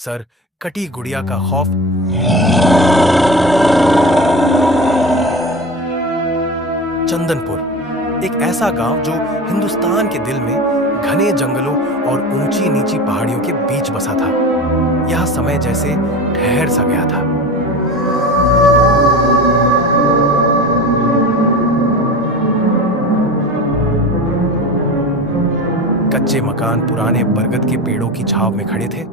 Sir कटी गुड़िया का खौफ। चंदनपुर एक ऐसा गांव जो हिंदुस्तान के दिल में घने जंगलों और ऊंची नीची पहाड़ियों के बीच बसा था। यह समय जैसे ठहर सा गया था। कच्चे मकान पुराने बरगद के पेड़ों की छांव में खड़े थे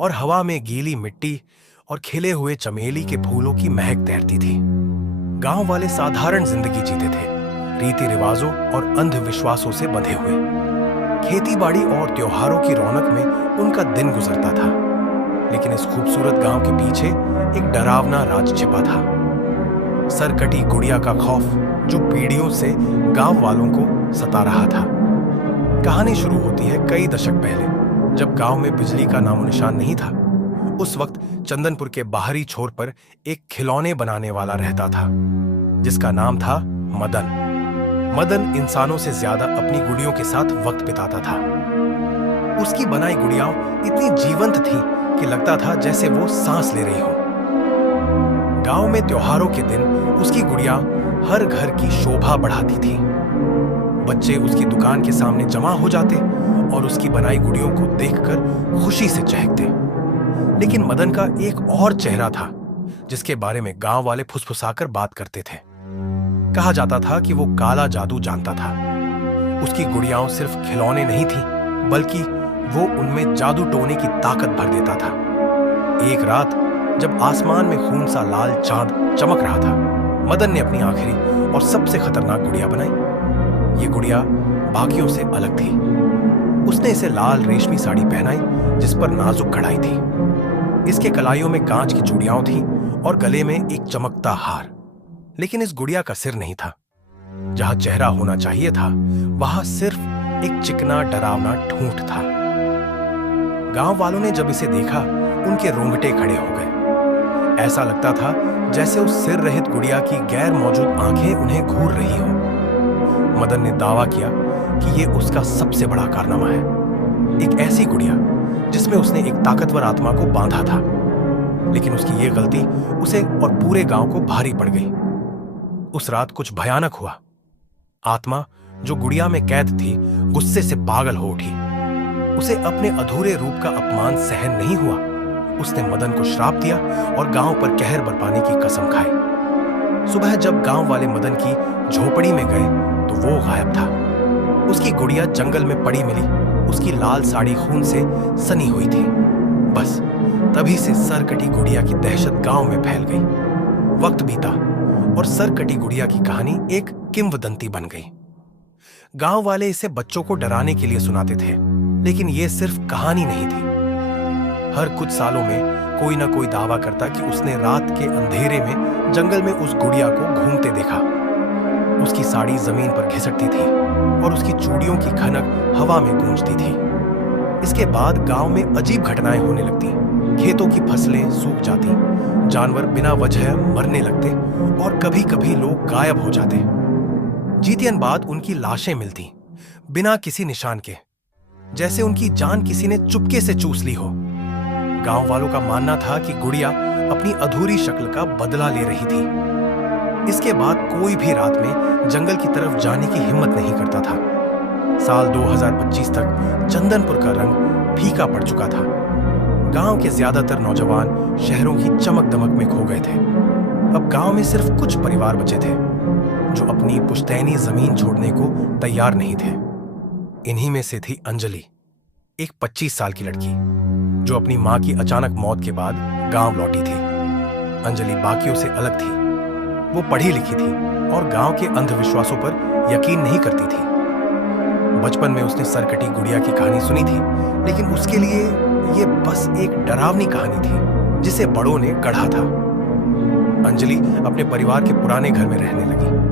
और हवा में गीली मिट्टी और खिले हुए चमेली के फूलों की महक तैरती थी। गांव वाले साधारण जिंदगी जीते थे, रीति रिवाजों और अंधविश्वासों से बंधे हुए। खेतीबाड़ी और त्योहारों की रौनक में उनका दिन गुजरता था। लेकिन इस खूबसूरत गांव के पीछे एक डरावना राज छिपा था। सरकटी गुड़िया का खौफ जो पीढ़ियों से गांव वालों को सता रहा था। कहानी शुरू होती है कई दशक पहले, जब गांव में बिजली का नामो निशान नहीं था। उस वक्त चंदनपुर के बाहरी छोर पर एक खिलौने बनाने वाला रहता था, जिसका नाम था मदन। मदन इंसानों से ज्यादा अपनी गुड़ियों के साथ वक्त बिताता था। उसकी बनाई गुड़ियां इतनी जीवंत थीं कि लगता था जैसे वो सांस ले रही हो। गांव में त्योहारों के दिन उसकी गुड़ियां हर घर की शोभा बढ़ाती थी। बच्चे उसकी दुकान के सामने जमा हो जाते और उसकी बनाई गुड़ियों को देखकर खुशी से चहकते। लेकिन मदन का एक और चेहरा था, जिसके बारे में गांव वाले फुसफुसाकर बात करते थे। कहा जाता था कि वो काला जादू जानता था। उसकी गुड़ियां सिर्फ खिलौने नहीं थी, बल्कि वो उनमें जादू टोने की ताकत भर देता था। एक रात जब आसमान में खून सा लाल चांद चमक रहा था, मदन ने अपनी आखिरी और सबसे खतरनाक गुड़िया बनाई। ये गुड़िया बाकियों से अलग थी। उसने इसे लाल रेशमी साड़ी पहनाई, जिस पर नाजुक कढ़ाई थी। इसके कलाइयों में कांच की चूड़ियां थीं और गले में एक चमकता हार। लेकिन इस गुड़िया का सिर नहीं था। जहां चेहरा होना चाहिए था, वहां सिर्फ एक चिकना डरावना ठूंठ था। गांव वालों ने जब इसे देखा, उनके रोंगटे खड़े हो गए। ऐसा लगता था जैसे उस सिर रहित गुड़िया की गैर मौजूद आंखें उन्हें घूर रही हो। मदन ने दावा किया कि यह उसका सबसे बड़ा कारनामा है, एक ऐसी गुड़िया जिसमें उसने एक ताकतवर आत्मा को बांधा था। लेकिन उसकी यह गलती उसे और पूरे गांव को भारी पड़ गई। उस रात कुछ भयानक हुआ। आत्मा जो गुड़िया में कैद थी, गुस्से से पागल हो उठी। उसे अपने अधूरे रूप का अपमान सहन नहीं हुआ। उसने मदन को श्राप दिया और गांव पर कहर बरपाने की कसम खाई। सुबह जब गांव वाले मदन की झोपड़ी में गए तो वो गायब था। उसकी गुड़िया जंगल में पड़ी मिली। उसकी लाल साड़ी खून से सनी हुई थी। बस तभी से सरकटी गुड़िया की दहशत गांव में फैल गई। वक्त बीता और सरकटी गुड़िया की कहानी एक किंवदंती बन गई। गांव वाले इसे बच्चों को डराने के लिए सुनाते थे, लेकिन यह सिर्फ कहानी नहीं थी। हर कुछ सालों में कोई ना कोई दावा करता कि उसने रात के अंधेरे में जंगल में उस गुड़िया को घूमते देखा। उसकी साड़ी जमीन पर घिसटती थी और उसकी चूड़ियों की खनक हवा में गूंजती थी। इसके बाद गांव में अजीब घटनाएं होने लगती। खेतों की फसलें सूख जाती, जानवर बिना वजह मरने लगते और कभी-कभी लोग गायब हो जाते। जीतियन बाद उनकी लाशें मिलती, बिना किसी निशान के, जैसे उनकी जान किसी ने चुपके से चूस ली हो। गांव वालों का मानना था कि गुड़िया अपनी अधूरी शक्ल का बदला ले रही थी। इसके बाद कोई भी रात में जंगल की तरफ जाने की हिम्मत नहीं करता था। साल 2025 तक चंदनपुर का रंग फीका पड़ चुका था। गांव के ज्यादातर नौजवान शहरों की चमक दमक में खो गए थे। अब गांव में सिर्फ कुछ परिवार बचे थे जो अपनी पुश्तैनी जमीन छोड़ने को तैयार नहीं थे। इन्हीं में से थी अंजलि, एक 25 साल की लड़की जो अपनी मां की अचानक मौत के बाद गांव लौटी थी। अंजलि बाकियों से अलग थी। वो पढ़ी लिखी थी और गांव के अंधविश्वासों पर यकीन नहीं करती थी। बचपन में उसने सरकटी गुड़िया की कहानी सुनी थी, लेकिन उसके लिए ये बस एक डरावनी कहानी थी जिसे बड़ों ने गढ़ा था। अंजलि अपने परिवार के पुराने घर में रहने लगी।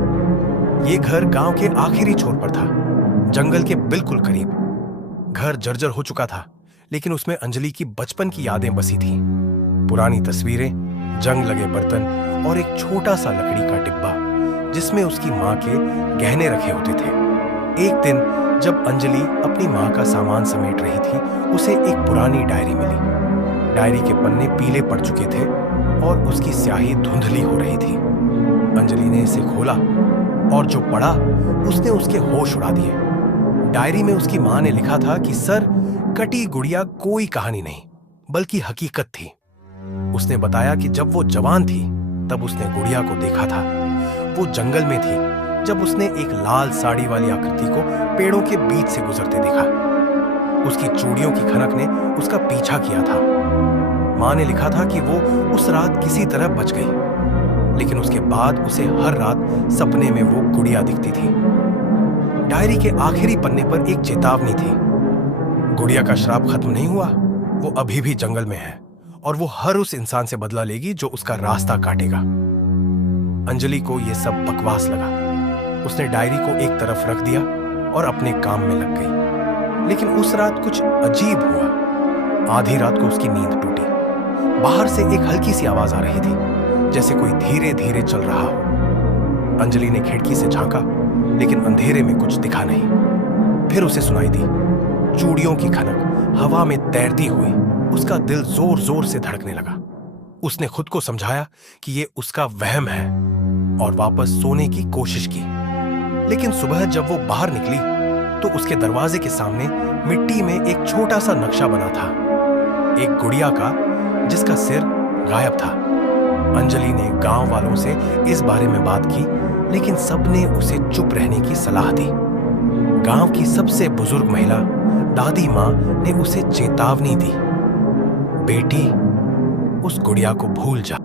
ये घर गांव के आखिरी छोर पर था, जंगल के बिल्कुल करीब। घर जर्जर हो चुका था, लेकिन उसमें अंजलि की बचपन की यादें बसी थीं। पुरानी तस्वीरें, जंग लगे बर्तन और एक छोटा सा लकड़ी का डिब्बा जिसमें उसकी मां के गहने रखे होते थे। एक दिन जब अंजलि अपनी मां का सामान समेट रही थी, उसे एक पुरानी डायरी मिली। डायरी के पन्ने पीले पड़ चुके थे और उसकी स्याही धुंधली हो रही थी। अंजलि ने इसे खोला और जो पढ़ा उसने उसके होश उड़ा दिए। डायरी में उसकी मां ने लिखा था कि सर, कटी गुड़िया कोई कहानी नहीं बल्कि हकीकत थी। उसने बताया कि जब वो जवान थी तब उसने गुड़िया को देखा था। वो जंगल में थी जब उसने एक लाल साड़ी वाली आकृति को पेड़ों के बीच से गुजरते देखा। उसकी चूड़ियों की खनक ने उसका पीछा किया था। मां ने लिखा था कि वो उस रात किसी तरह बच गई, लेकिन उसके बाद उसे हर रात सपने में वो गुड़िया दिखती थी। डायरी के आखिरी पन्ने पर एक चेतावनी थी। गुड़िया का श्राप खत्म नहीं हुआ, वो अभी भी जंगल में है और वो हर उस इंसान से बदला लेगी जो उसका रास्ता काटेगा। अंजलि को यह सब बकवास लगा। उसने डायरी को एक तरफ रख दिया और अपने काम में लग गई। लेकिन उस रात कुछ अजीब हुआ। आधी रात को उसकी नींद टूटी। बाहर से एक हल्की सी आवाज आ रही थी, जैसे कोई धीरे धीरे चल रहा हो। अंजलि ने खिड़की से झांका, लेकिन अंधेरे में कुछ दिखा नहीं। फिर उसे सुनाई दी चूड़ियों की खनक हवा में तैरती हुई। उसका दिल जोर जोर से धड़कने लगा। उसने खुद को समझाया कि ये उसका वहम है और वापस सोने की कोशिश की। लेकिन सुबह जब वो बाहर निकली तो उसके दरवाजे के सामने मिट्टी में एक छोटा सा नक्शा बना था, एक गुड़िया का जिसका सिर गायब था। अंजलि ने गांव वालों से इस बारे में बात की, लेकिन सबने उसे चुप रहने की सलाह दी। गांव की सबसे बुजुर्ग महिला दादी मां ने उसे चेतावनी दी, बेटी, उस गुड़िया को भूल जा।